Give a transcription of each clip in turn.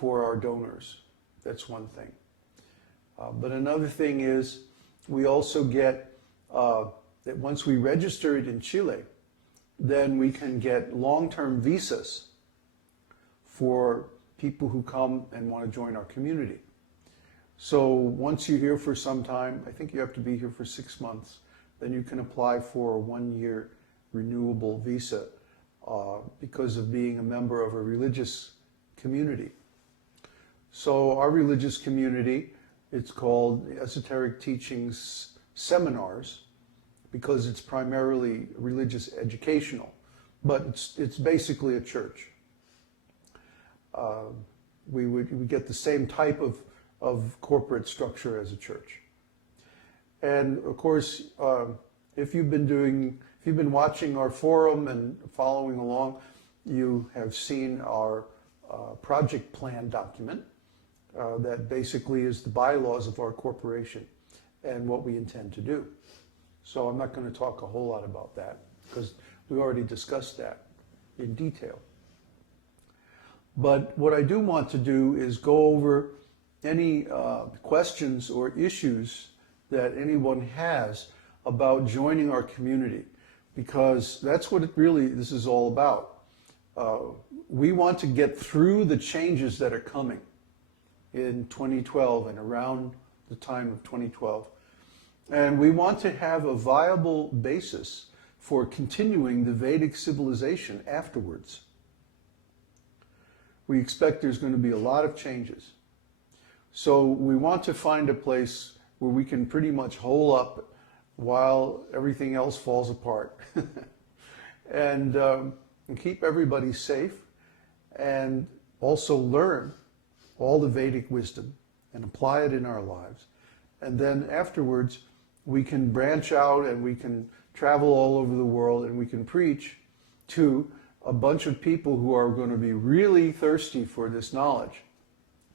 for our donors. That's one thing. But another thing is we also get that once we register it in Chile, then we can get long-term visas for people who come and want to join our community. So once you're here for some time, I think you have to be here for 6 months, then you can apply for a 1-year renewable visa because of being a member of a religious community. So our religious community, it's called Esoteric Teachings Seminars because it's primarily religious educational, but it's basically a church. We get the same type of corporate structure as a church. And of course, if you've been watching our forum and following along, you have seen our project plan document that basically is the bylaws of our corporation and what we intend to do. So I'm not going to talk a whole lot about that because we already discussed that in detail. But what I do want to do is go over any questions or issues that anyone has about joining our community, because that's what this is all about. We want to get through the changes that are coming in 2012 and around the time of 2012. And we want to have a viable basis for continuing the Vedic civilization afterwards. We expect there's going to be a lot of changes. So we want to find a place where we can pretty much hole up while everything else falls apart and keep everybody safe and also learn all the Vedic wisdom and apply it in our lives. And then afterwards, we can branch out and we can travel all over the world and we can preach to a bunch of people who are going to be really thirsty for this knowledge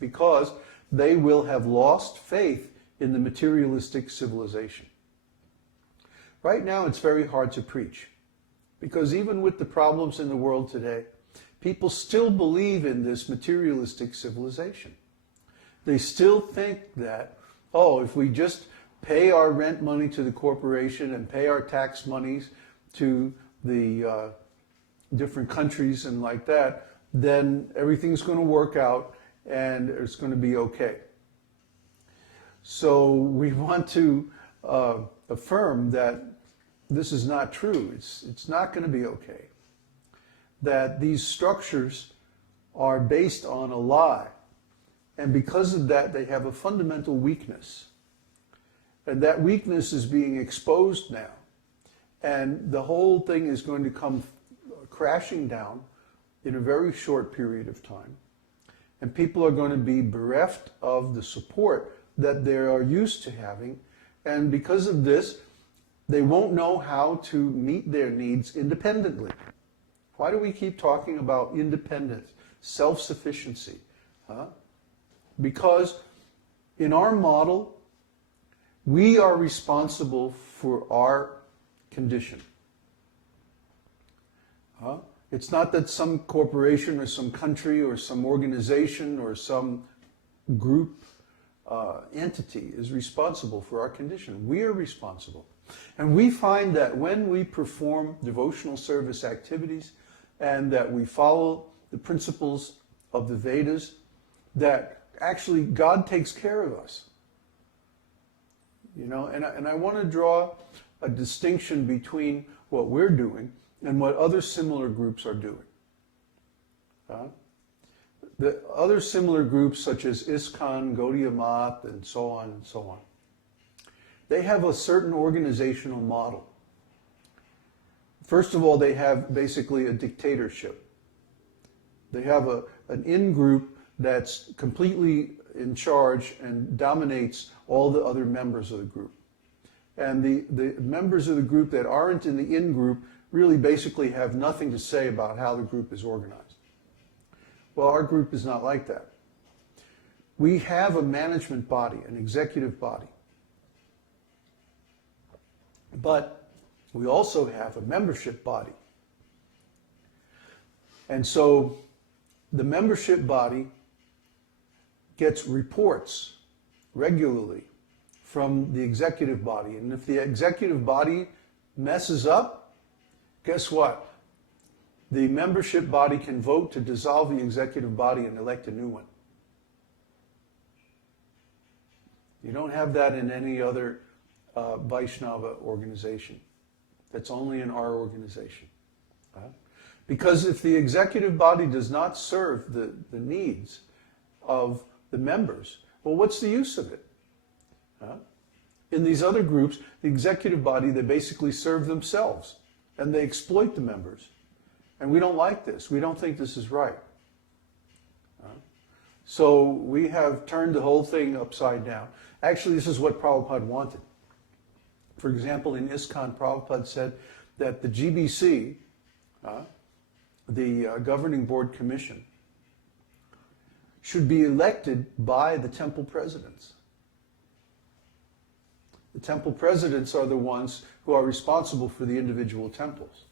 because they will have lost faith in the materialistic civilization. Right now, it's very hard to preach because even with the problems in the world today, people still believe in this materialistic civilization. They still think that, oh, if we just pay our rent money to the corporation and pay our tax monies to the different countries and like that, then everything's going to work out and it's going to be okay. So we want to affirm that this is not true. It's not going to be okay. That these structures are based on a lie. And because of that, they have a fundamental weakness. And that weakness is being exposed now. And the whole thing is going to come crashing down in a very short period of time. And people are going to be bereft of the support that they are used to having. And because of this, they won't know how to meet their needs independently. Why do we keep talking about independence, self-sufficiency? Because in our model, we are responsible for our condition. It's not that some corporation or some country or some organization or some group entity is responsible for our condition. We are responsible. And we find that when we perform devotional service activities and that we follow the principles of the Vedas, that actually God takes care of us. You know, and I want to draw a distinction between what we're doing and what other similar groups are doing. The other similar groups such as ISKCON, Gaudiya Math, and so on, they have a certain organizational model. First of all, they have basically a dictatorship. They have an in-group that's completely in charge and dominates all the other members of the group. And the members of the group that aren't in the in-group really basically have nothing to say about how the group is organized. Well, our group is not like that. We have a management body, an executive body. But we also have a membership body. And so the membership body gets reports regularly from the executive body. And if the executive body messes up, guess what? The membership body can vote to dissolve the executive body and elect a new one. You don't have that in any other Vaishnava organization. That's only in our organization. Because if the executive body does not serve the needs of the members, well, what's the use of it? In these other groups, the executive body, they basically serve themselves and they exploit the members. And we don't like this. We don't think this is right. So we have turned the whole thing upside down. Actually, this is what Prabhupada wanted. For example, in ISKCON, Prabhupada said that the GBC, the Governing Board Commission, should be elected by the temple presidents. The temple presidents are the ones who are responsible for the individual temples.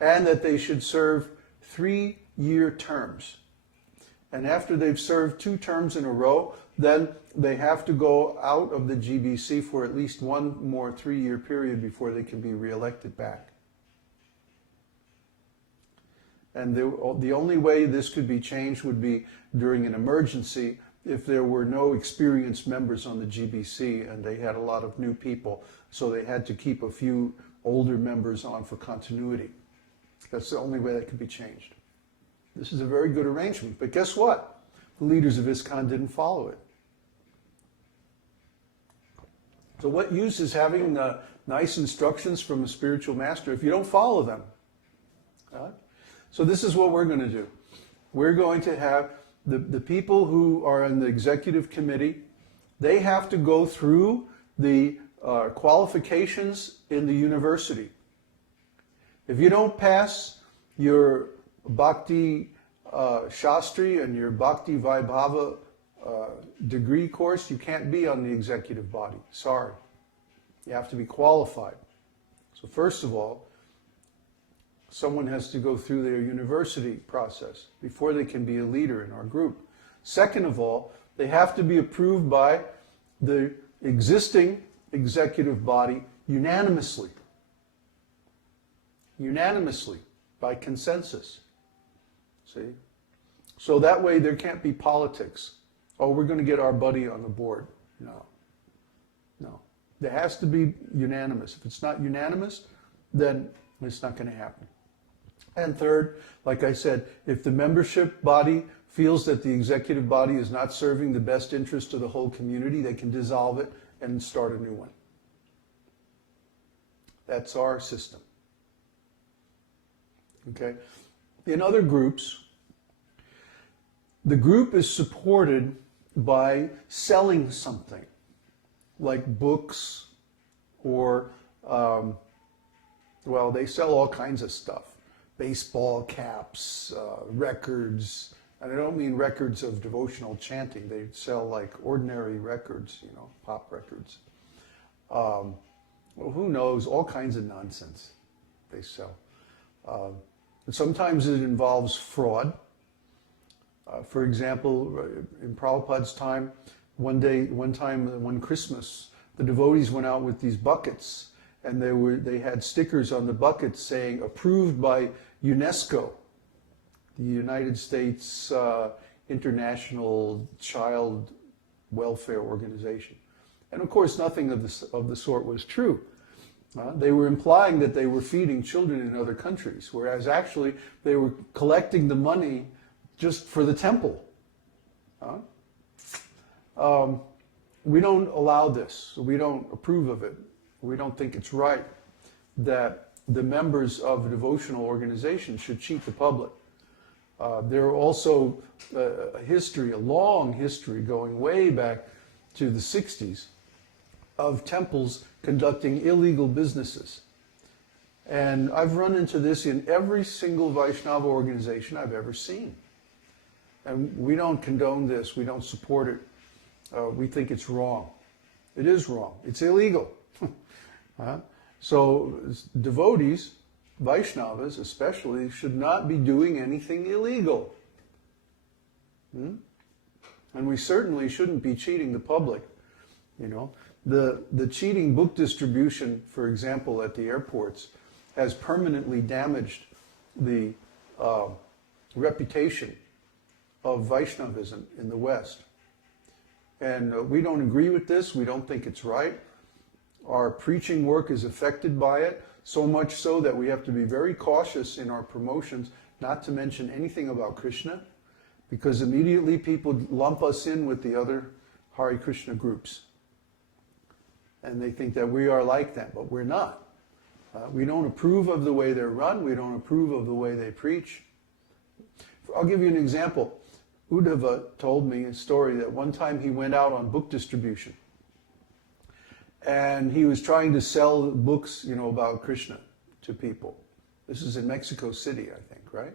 And that they should serve 3-year terms. And after they've served 2 terms in a row, then they have to go out of the GBC for at least one more 3-year period before they can be reelected back. And the only way this could be changed would be during an emergency if there were no experienced members on the GBC and they had a lot of new people. So they had to keep a few older members on for continuity. That's the only way that could be changed. This is a very good arrangement. But guess what? The leaders of ISKCON didn't follow it. So what use is having nice instructions from a spiritual master if you don't follow them? So this is what we're going to do. We're going to have the people who are on the executive committee, they have to go through the qualifications in the university. If you don't pass your Bhakti Shastri and your Bhakti Vaibhava degree course, you can't be on the executive body. Sorry. You have to be qualified. So first of all, someone has to go through their university process before they can be a leader in our group. Second of all, they have to be approved by the existing executive body unanimously. Unanimously, by consensus. See? So that way there can't be politics. Oh, we're going to get our buddy on the board. No. No. There has to be unanimous. If it's not unanimous, then it's not going to happen. And third, like I said, if the membership body feels that the executive body is not serving the best interest of the whole community, they can dissolve it and start a new one. That's our system. Okay? In other groups, the group is supported by selling something, like books or, well, they sell all kinds of stuff. Baseball caps, records, and I don't mean records of devotional chanting. They sell like ordinary records, you know, pop records. Well, who knows? All kinds of nonsense they sell. And sometimes it involves fraud. For example, in Prabhupada's time, one Christmas, the devotees went out with these buckets, and they had stickers on the buckets saying approved by UNESCO, the United States International Child Welfare Organization. And of course, nothing of the sort was true. They were implying that they were feeding children in other countries, whereas actually they were collecting the money just for the temple. We don't allow this. We don't approve of it. We don't think it's right that the members of a devotional organization should cheat the public. There are also a long history going way back to the 60s of temples conducting illegal businesses. And I've run into this in every single Vaishnava organization I've ever seen. And we don't condone this. We don't support it. We think it's wrong. It is wrong. It's illegal. So devotees, Vaishnavas especially, should not be doing anything illegal. And we certainly shouldn't be cheating the public. You know, the cheating book distribution, for example, at the airports, has permanently damaged the reputation of Vaishnavism in the West. And we don't agree with this. We don't think it's right. Our preaching work is affected by it, so much so that we have to be very cautious in our promotions not to mention anything about Krishna, because immediately people lump us in with the other Hare Krishna groups. And they think that we are like them, but we're not. We don't approve of the way they're run. We don't approve of the way they preach. I'll give you an example. Uddhava told me a story that one time he went out on book distribution. And he was trying to sell books, about Krishna to people. This is in Mexico City, I think, right?